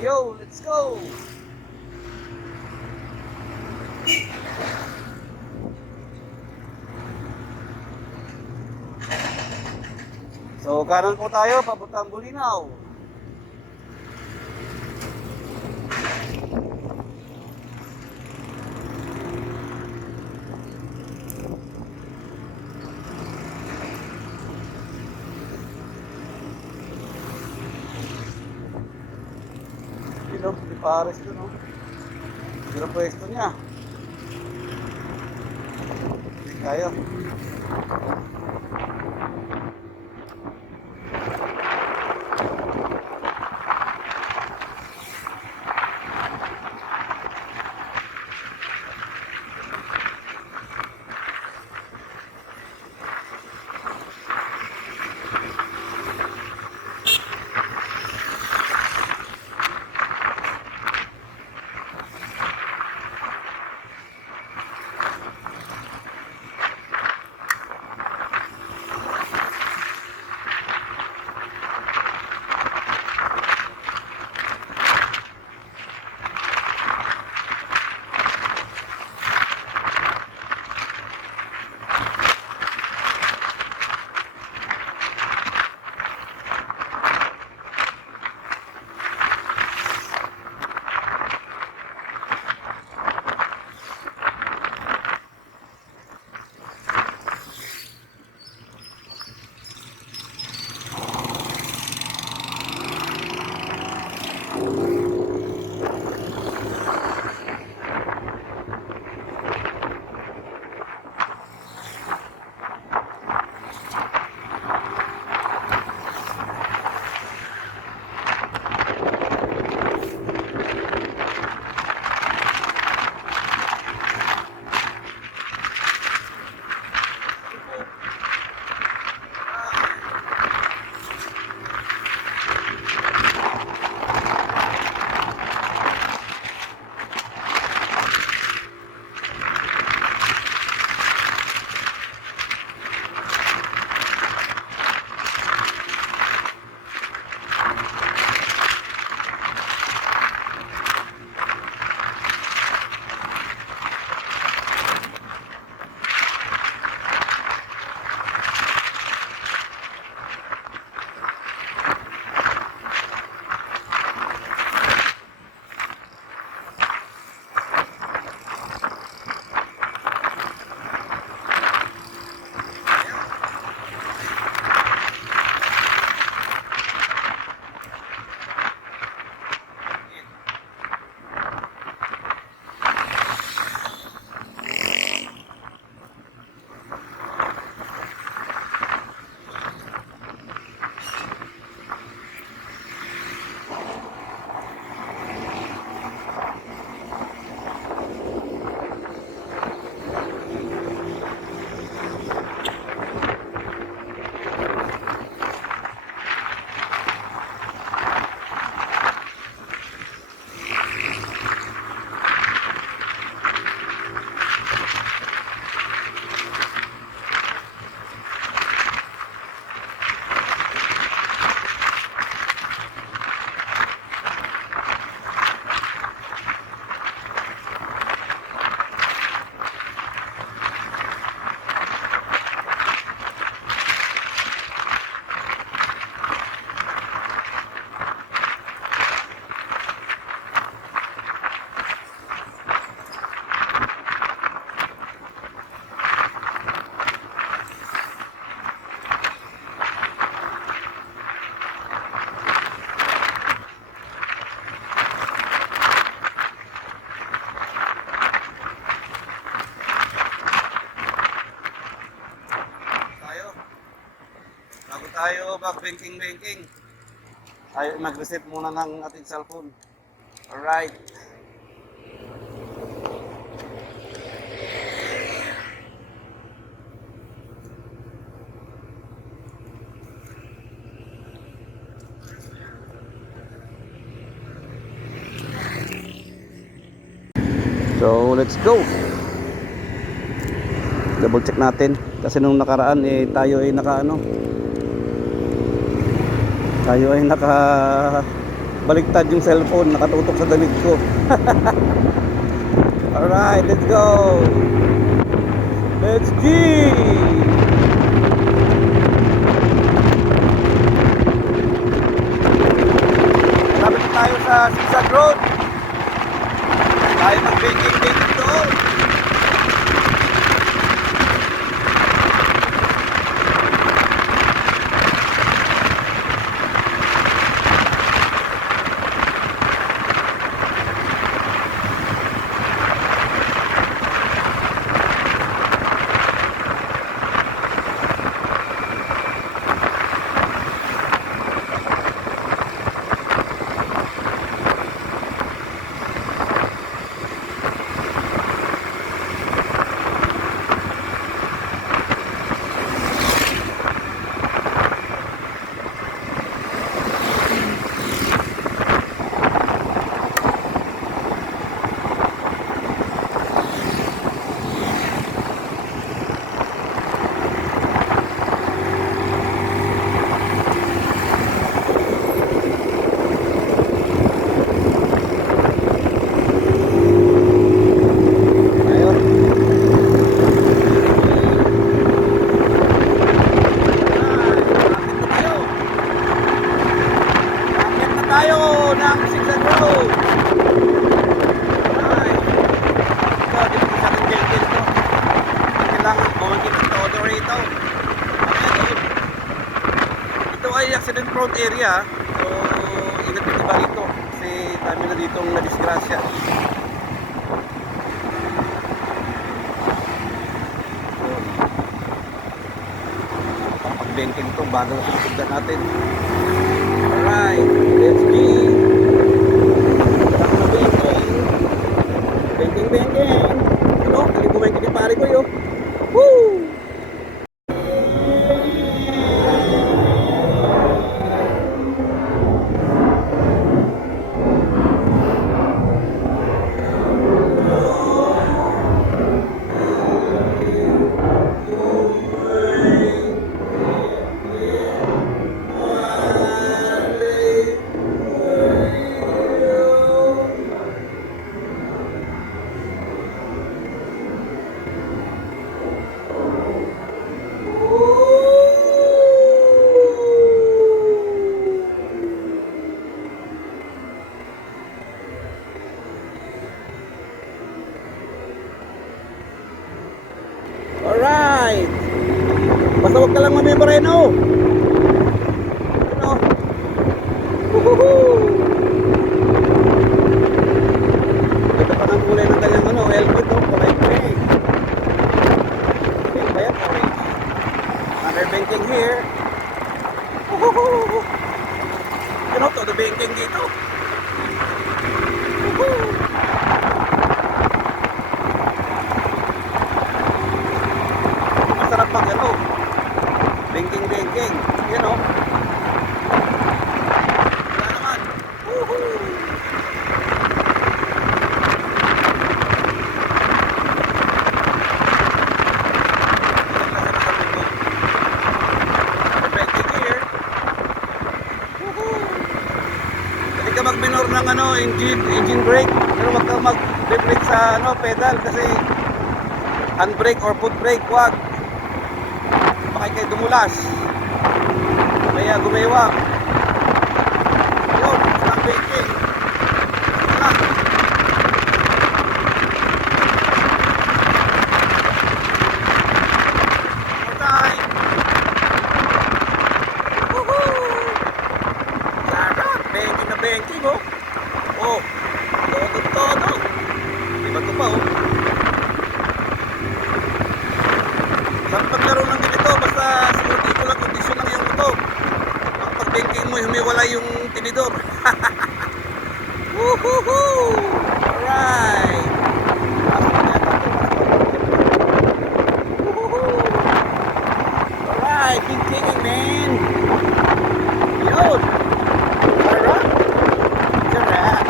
Yo, let's go! So, kanan po tayo, papuntang Bulinaw. Yun o, di Pares dun o. Yun ang pwesto niya. Hindi tayo. Tayo mag-banking. Tayo mag-reset muna ng ating cellphone. Alright. So, let's go. Double check natin kasi nung nakaraan tayo ay naka baliktad yung cellphone, nakatutok sa damit ko. Alright, let's go. Let's G. Lapit tayo sa Zigzag Road. Tayo mag-baking doon. Accident prone area, so ingat din ba rito kasi dami na ditong nadisgrasya. Pag-banking to bago na susundan natin. Alright, let's be banking. Ano? Nalibumenkin yung pare ko yun. Woo! Alright. Basta huwag ka lang mabibareno. Ano? Woohoo! Ito pa ng kulay ng kanyang ano, helmet o, kulay gray. Okay, ba yan? Orange. Another banking here. Woohoo! You know, to the banking dito. Woohoo! Masarap pag ano, banking, you know. Wala naman. Woohoo! Banking here. Woohoo! Pwede ka mag-minor ng ano, engine brake, pero wag ka mag-brake sa ano, pedal kasi handbrake or foot brake, wag. Baka kayo dumulas. Kaya gumaywang. Yun, isang banking. Wala. More time. Woohoo! Sarap. Banking na banking, oh. Oh, todo. Iba to pa, oh. Saan paglaro ng ganito, basta sinuti ko lang, kondisyon lang yung ito. Ang pag-banking mo, humiwala yung tinidor. Woohoo! Alright! Woohoo! Alright, keep kicking, man! Yun! Alright! Alright!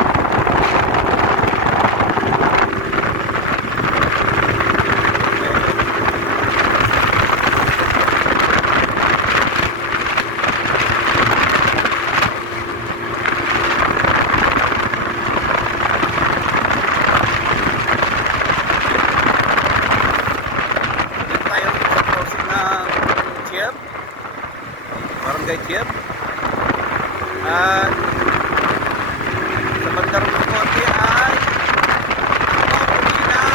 kay Chef. At sa bandang ng konti ay Bulinaw.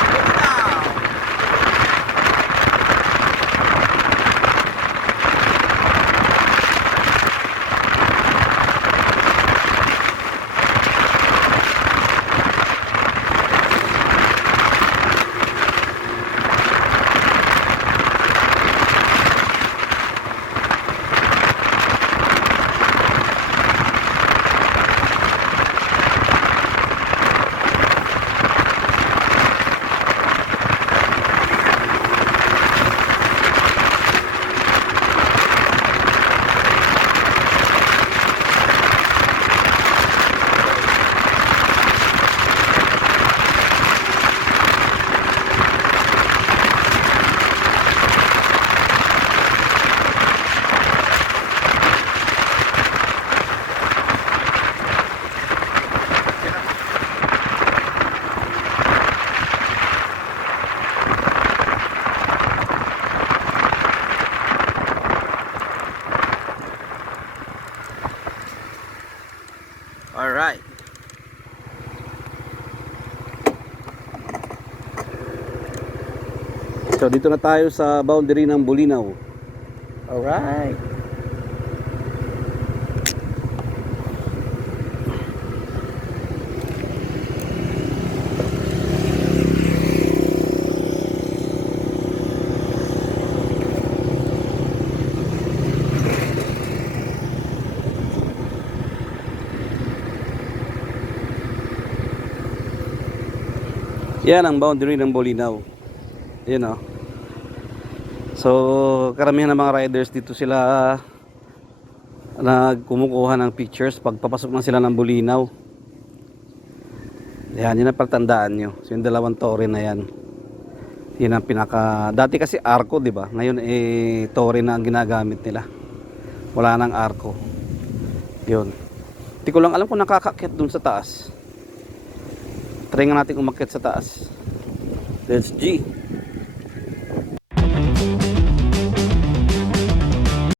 Alright. So dito na tayo sa boundary ng Bulinaw. Alright. Yan ang boundary ng Bulinaw. Yan o. So karamihan ng mga riders dito sila nagkumukuha ng pictures pag papasok na sila ng Bulinaw. Yan, yun ang pagtandaan nyo. So yung dalawang tore na yan. Yan ang pinaka... Dati kasi arco, di ba? Ngayon tore na ang ginagamit nila. Wala nang arco. Yun. Hindi ko lang alam kung nakakakit dun sa taas. Try nga natin umakyat sa taas. Let's G.